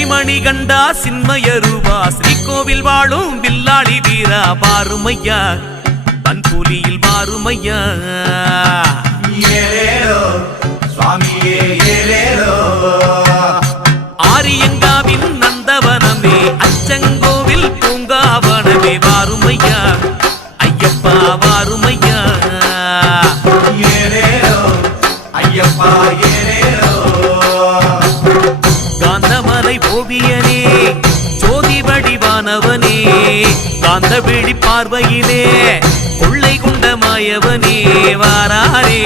ஸ்ரீமணிகண்டா சின்மயரூபா ஸ்ரீகோவில் வாழும் வில்லாளி வீரா பாருமையா பன்புலியில் பாருமையா சுவாமியே ஆரியங்காவின் நந்தவனமே அச்சங்கோவில் பூங்காவனமே வாருமையா ஐயப்பா வாருமையா ஐயப்பா காந்தமலை ஓவியனே ஜோதி வடிவானவனே காந்த விழி பார்வையிலே கொள்ளை கொண்ட மாயவனே வாராரே